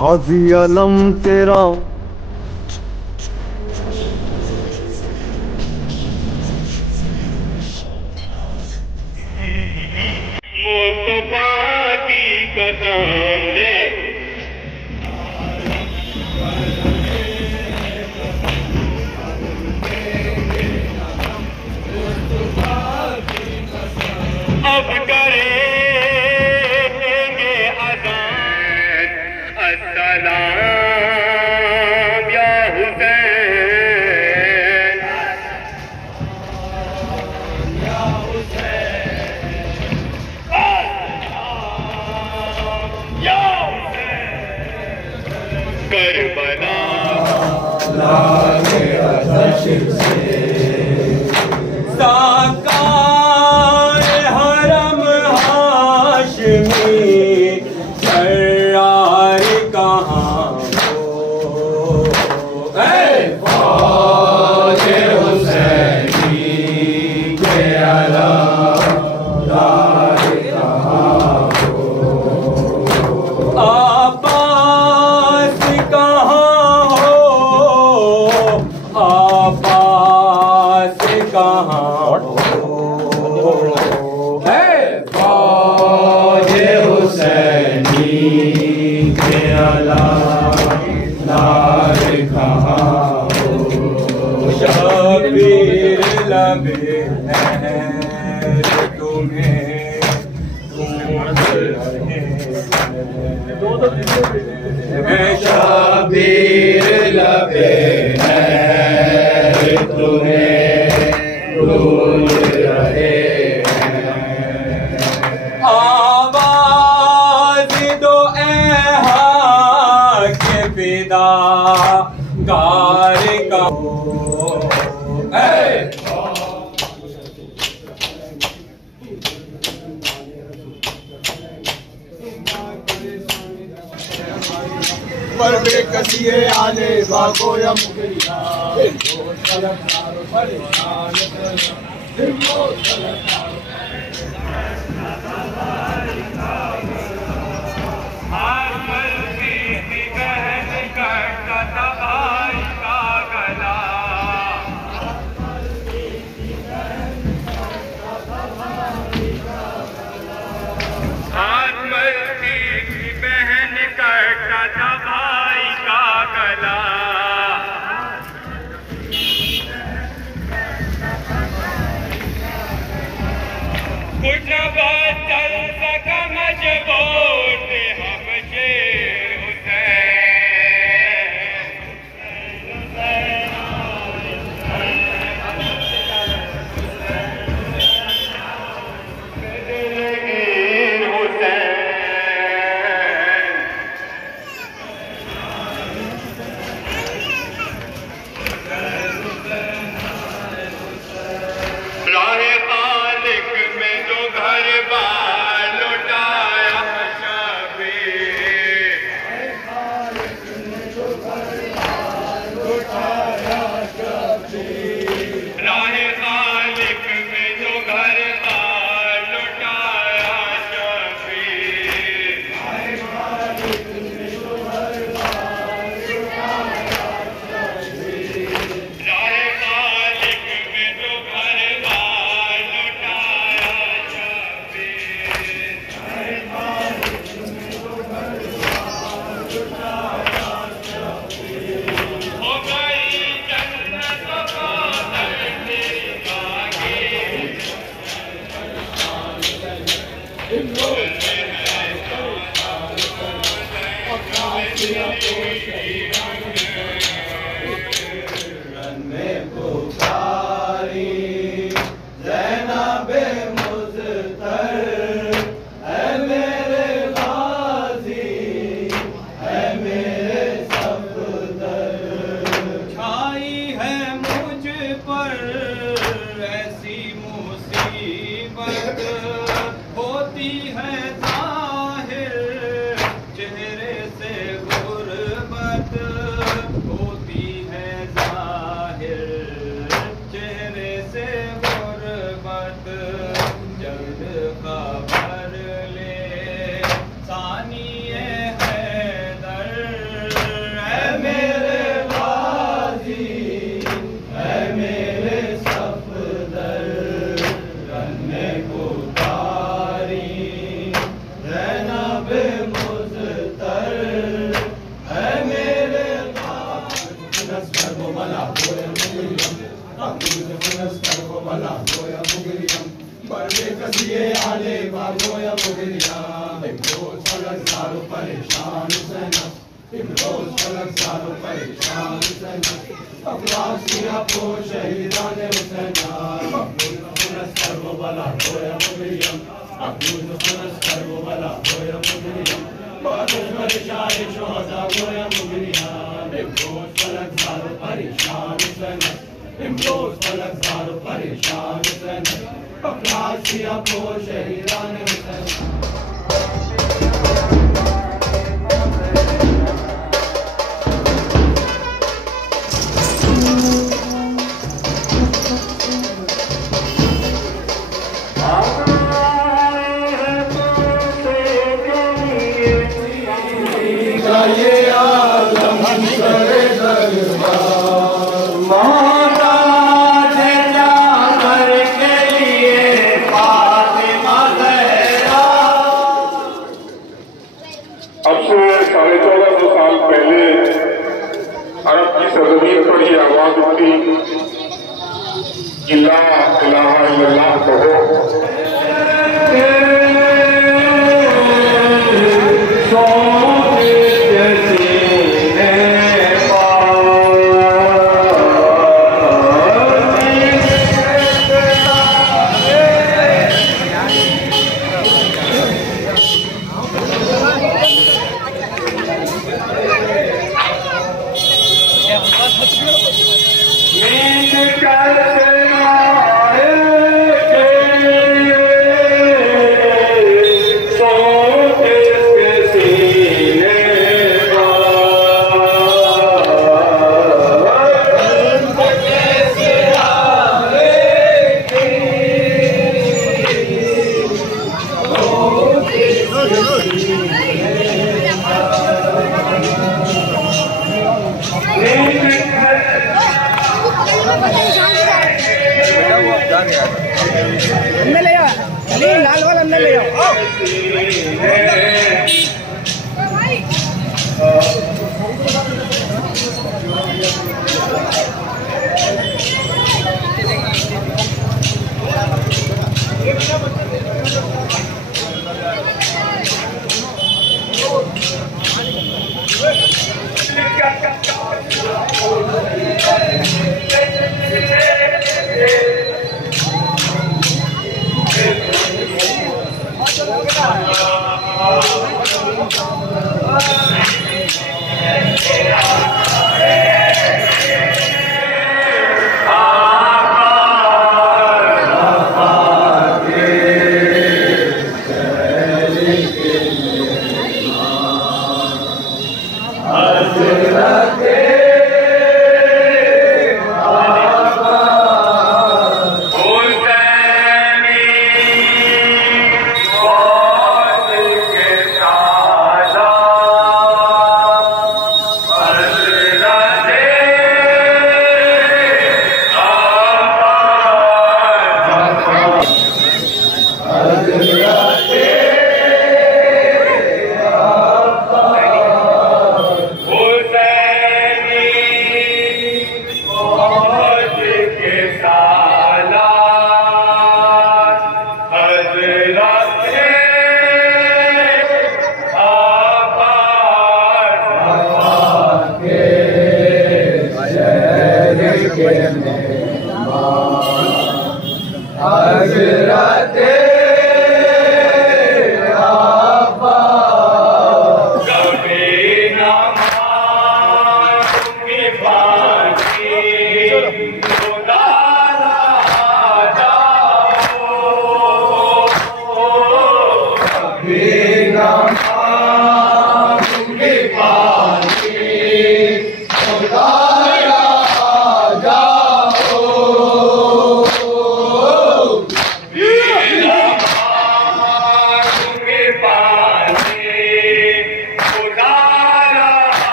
हाजी अलम तेरा अब करेंगे अज़ान अस्सलाम या हुसैन या हुसैन या हुसैन करबला लागे आतश से शबीर लबे हैं तुम्हें भूल रहे आवाज दो ए के पिता गार का पर बेकसिए आले बागो या मुगलिया ऐसी मुसीबत होती है जाहिर, चेहरे से गुर्बत होती है जाहिर, चेहरे से गुर्बत। जल्द खबर ले सानिए हैदर, है मेरे गाजी, है मेरे सफदर, रन्ने को तारी ज़ैनब मुज़्तर, है मेरे कसिए आले बागोया मुगलिया, रोज फलक सारो परेशान सना, रोज फलक सारो परेशान सना, अफलासिया को शहीदान हुसैना, फुनस सर्व बला होया मुगलिया, अब्दुल फुनस सर्व बला होया मुगलिया, बादल परेशान शोहदा होया मुगलिया, रोज फलक सारो परेशान सना, रोज फलक सारो परेशान सना, अफलासिया को शहीदान हुसैना। अब से 1450 साल पहले अरब की सरजमीन पर ये आवाज उठी कि ला इलाहा इल्लल्लाह कहो। अंदर ले आओ, लाल वाला अंदर ले आओ।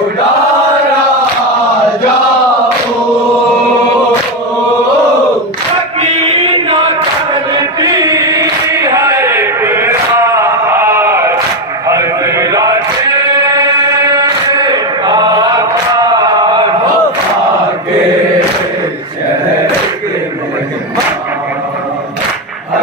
उडारा जाओ सकीना करती है इकरार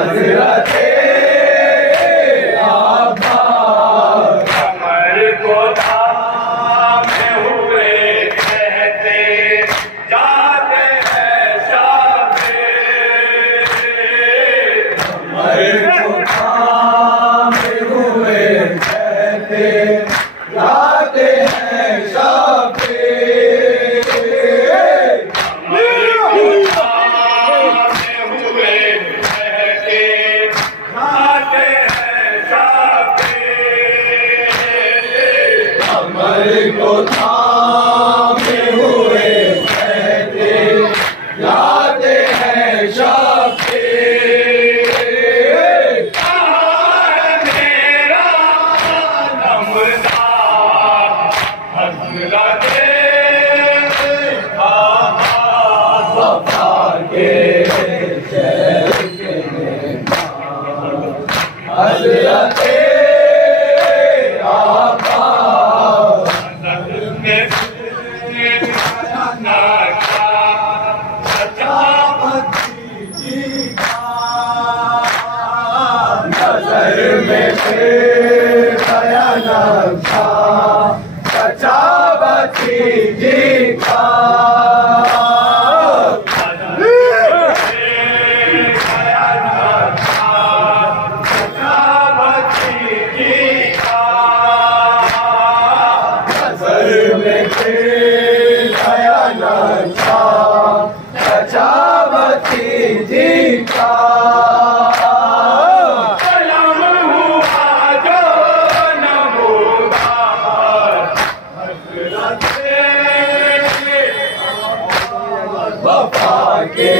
हज़रते आकाश वफा के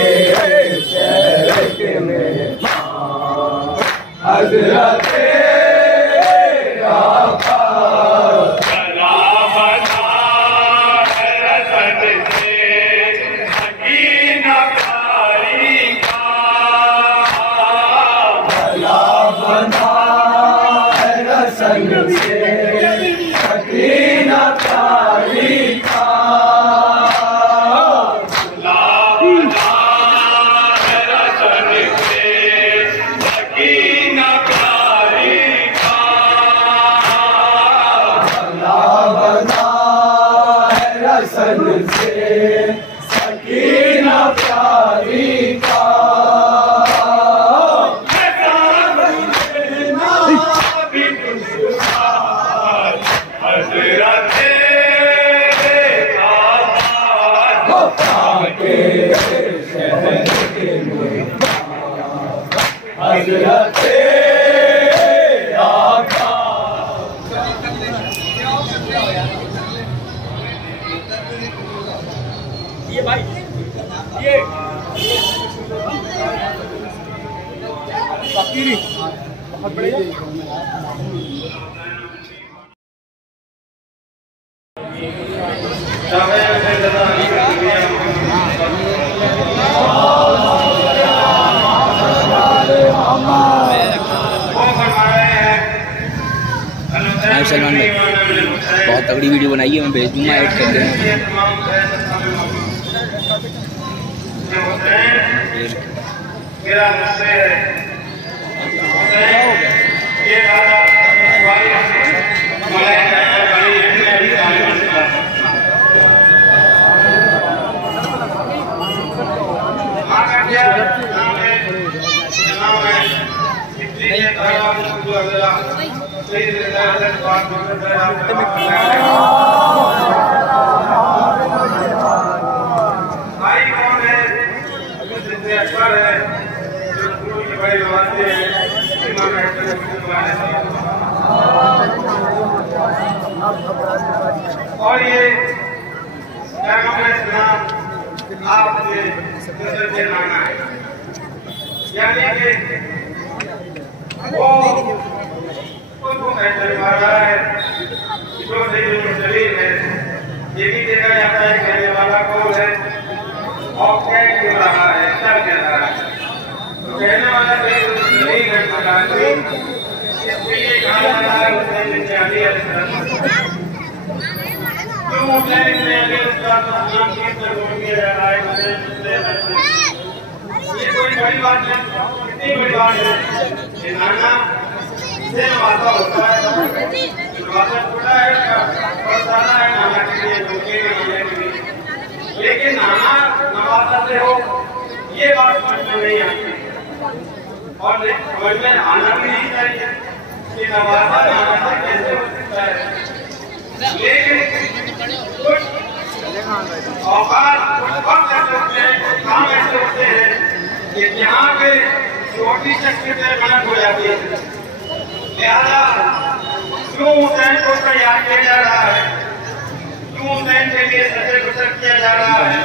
शहर के मेहमान हज़रते सलमान भाई बहुत तगड़ी वीडियो बनाई है, मैं भेज दूंगा, ऐड कर देना। और ये आपसे लाना है, यानी कि वो महसूस कर रहा है जो शरीर है और कह क्यों रहा है, चल कह रहा है। तो कहने वाला नहीं है प्रकार से इसलिए कहा जा रहा है हुसैन इब्न अली क्यों हुसैन इब्न अली उसका नाम किस तरह बोल किया जा रहा है हुसैन। ये कोई बड़ी बात नहीं, कितनी बड़ी बात है कि नाना से नवाजा होता है, नवाजा छोटा है और सारा है नाना के लिए, दुनिया के नाना के लिए। लेकिन नाना नवाजा से हो ये बात समझ में नहीं आती और समझ में आना भी नहीं चाहिए कि नवाजा नाना से कैसे हो सकता है। लेकिन कुछ औकात कुछ वक्त ऐसे होते हैं, कुछ काम ऐसे होते हैं कि जहाँ पे छोटी शख्सियतें गलत हो जाती है। लिहाजा क्यों हुसैन को तैयार किया जा रहा है, क्यों हुसैन के लिए सच्चे बचत किया जा रहा है,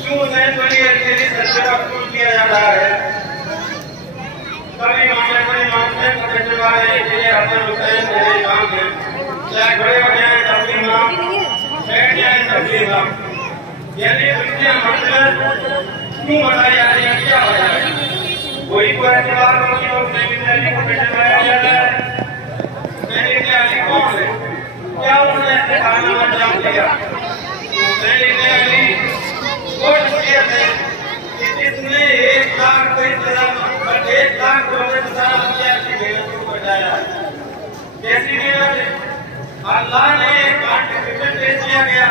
क्यों हुसैन के लिए सच्चे मकबूल किया जा रहा है। सभी मामले करने वाले ये हसन हुसैन मेरे इमाम हैं, चाहे खड़े हो जाए तब इमाम, बैठ जाए तब इमाम। यानी उनके मतलब क्यों बताई जा रही है, क्या वजह है? कोई को ऐसी बात होगी हुसैन इब्न अली को पहचाना जा रहा है। हुसैन इब्न अली कौन है, क्या उन्होंने ऐसे कारनामा अंजाम दिया? हुसैन इब्न अली वो शख्सियत है कि जिसने 1 लाख 1,20,000 की मेहनत को बचाया। कैसी मेहनत है? अल्लाह ने एक सर्टिफिकेट दे दिया गया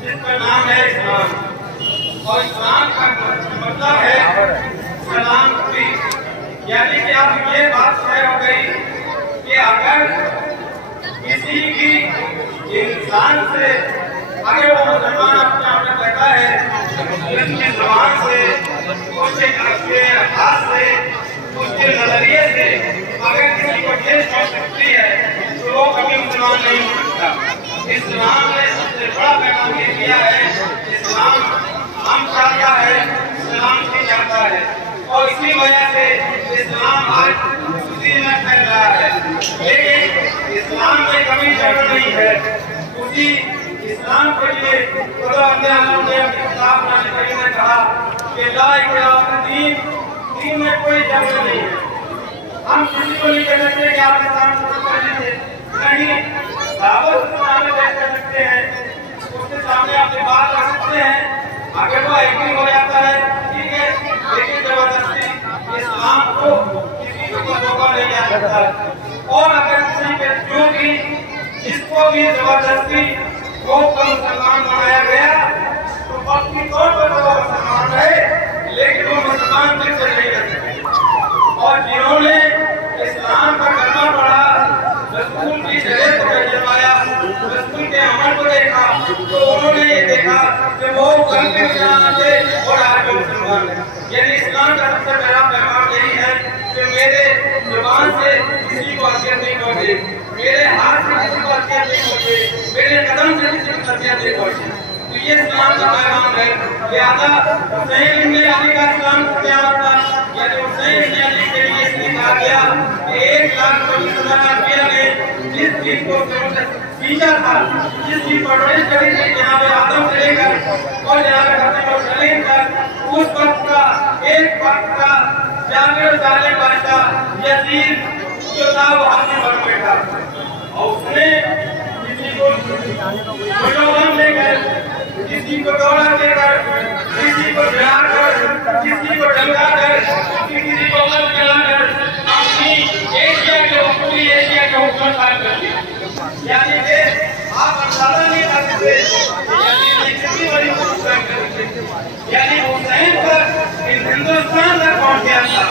जिसका नाम है इस्लाम, और इस्लाम का मतलब है सलामती। यानी कि अब ये बात तय हो गई कि अगर किसी भी इंसान से अगर वो मुसलमान अपने आप में कहता है उसकी जुबान से, उसके हाथ से, उसके नजरिए से अगर किसी को ठेस पहुंच सकती है तो वो कभी मुसलमान नहीं हो सकता। इस्लाम ने सबसे बड़ा पैगाम ये दिया है, इस्लाम हम चाहता है, सलामती चाहता है, और इसी वजह से इस्लाम आज उसी में फैल रहा है। लेकिन इस्लाम में कभी जगह नहीं है। उसी इस्लाम के लिए खुदा ने अपनी किताब में कहा कि ला इकराह दीन, दीन में कोई जगह नहीं है। हम किसी को नहीं कह सकते कि आप इस्लाम को कर लीजिए, नहीं, दावत के सामने बैठ कर सकते हैं, उसके सामने अपनी बात रख सकते हैं। अगर वो एग्री हो जाता है ठीक है, लेकिन जबरदस्ती इस्लाम को किसी को मौका नहीं जा सकता। और अगर किसी के जो भी जिसको भी जबरदस्ती वो मुसलमान बनाया गया तो पक्की तौर पर वो मुसलमान है, लेकिन वो मुसलमान फिर से नहीं रह सकते। और जिन्होंने इस्लाम का कलमा पढ़ा, रसूल की शरीयत को जमाया, रसूल के अमल को देखा, तो उन्होंने ये देखा कि वो कल के मुसलमान थे और आज वो मुसलमान है। यानी इस्लाम का सबसे पहला पैगाम यही है कि मेरे जुबान से किसी को असियत नहीं पहुंचे, मेरे हाथ से किसी को असियत नहीं पहुंचे, मेरे कदम से किसी को असियत नहीं पहुंचे। तो ये इस्लाम का पैगाम है। लिहाजा हुसैन इब्न अली का इस्लाम क्या होता है? यानी हुसैन इब्न अली के लिए इसलिए कहा गया कि 1,20,000 ने जिस चीज को सींचा था, जिस चीज पर बड़ी करी थी जनाब आदम से लेकर और जनाब हसन सलीम तक, उस वक्त का एक वक्त का जामिर जालिम बादशाह यजीद जो था वो हाथी बन बैठा, और उसने किसी को गुलाम लेकर, किसी को दौड़ा देकर, किसी को गिराकर, किसी को डंगाकर, किसी को मत गिराकर अपनी एशिया के पूरी एशिया के ऊपर कायम कर दिया। यानी कि आप अंदाजा नहीं कर सकते कितनी बड़ी कोशिश कर सकते। यानी हुसैन पर इस हिंदुस्तान तक पहुंच गया था।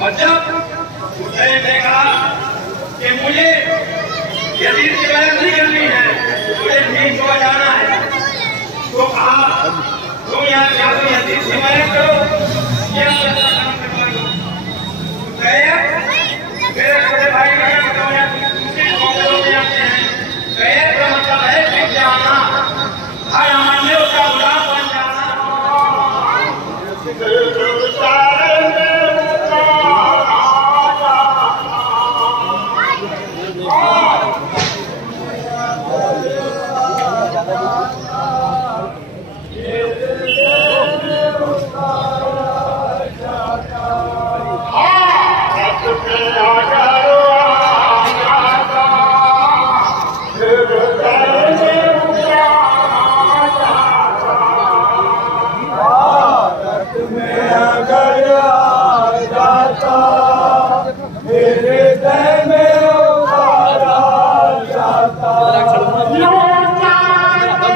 और जब हुसैन ने कहा कि मुझे यजीद की बैत नहीं करनी है, मुझे दीन को बचाना है, तो कहा तुम यहाँ या तो यजीद की बैत करो या मेरे छोटे भाई का मतलब है, दूसरी कौमों में आते हैं, गैर का मतलब है विज्ञाना।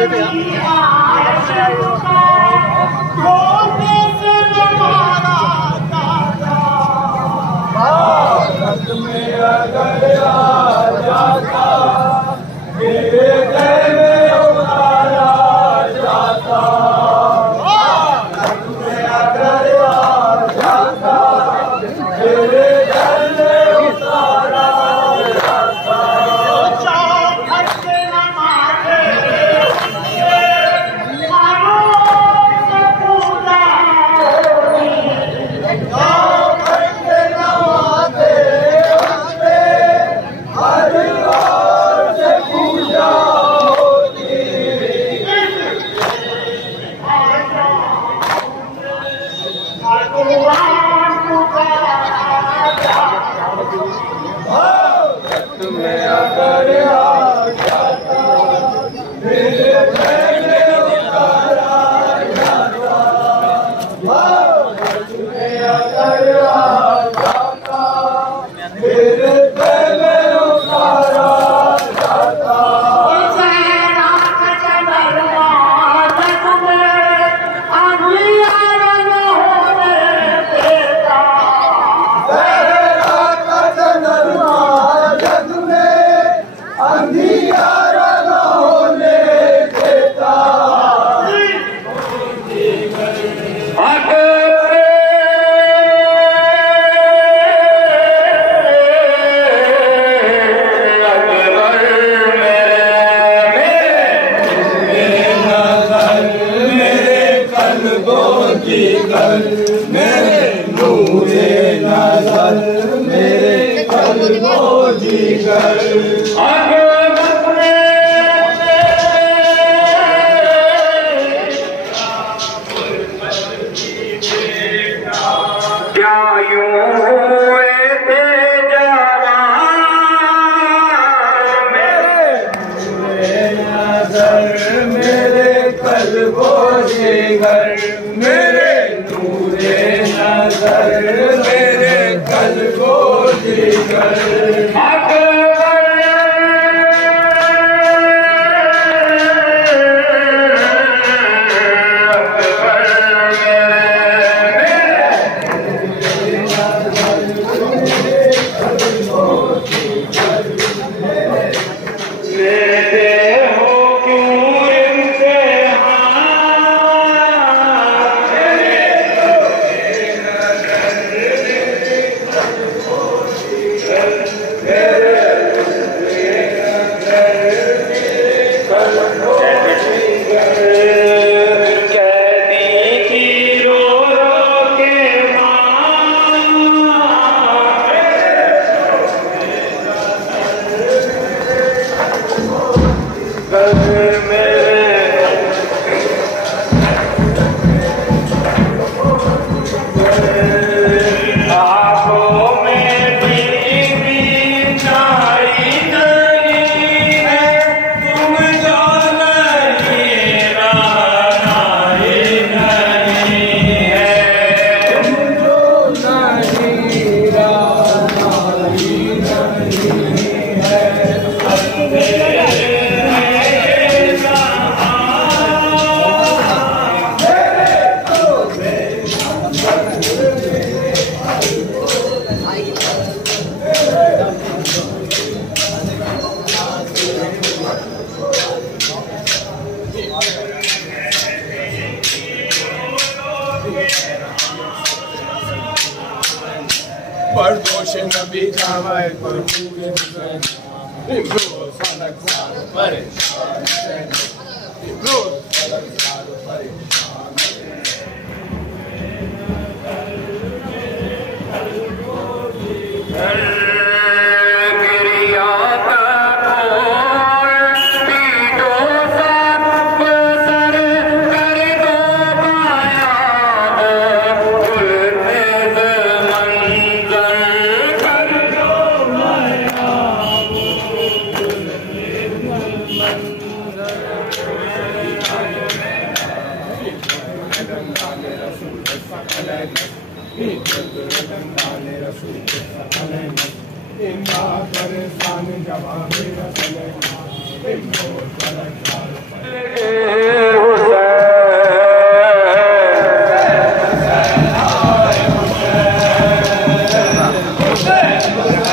Inna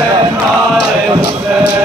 हुसैन आए हुसैन